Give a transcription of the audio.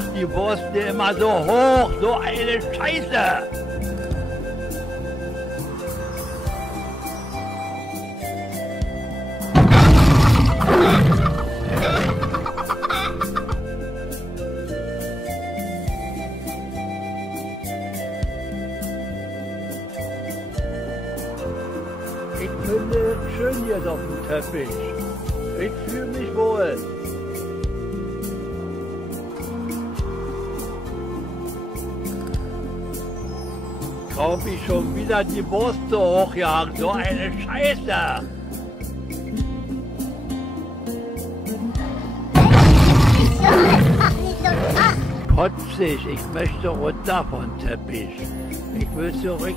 macht die Wurst immer so hoch? So eine Scheiße! Ich finde es schön hier auf dem Teppich. Ich fühle mich wohl. Kauf ich schon wieder die Wurst so hochjagen, so eine Scheiße! Kotzig, ich möchte runter vom Teppich. Ich will zurück.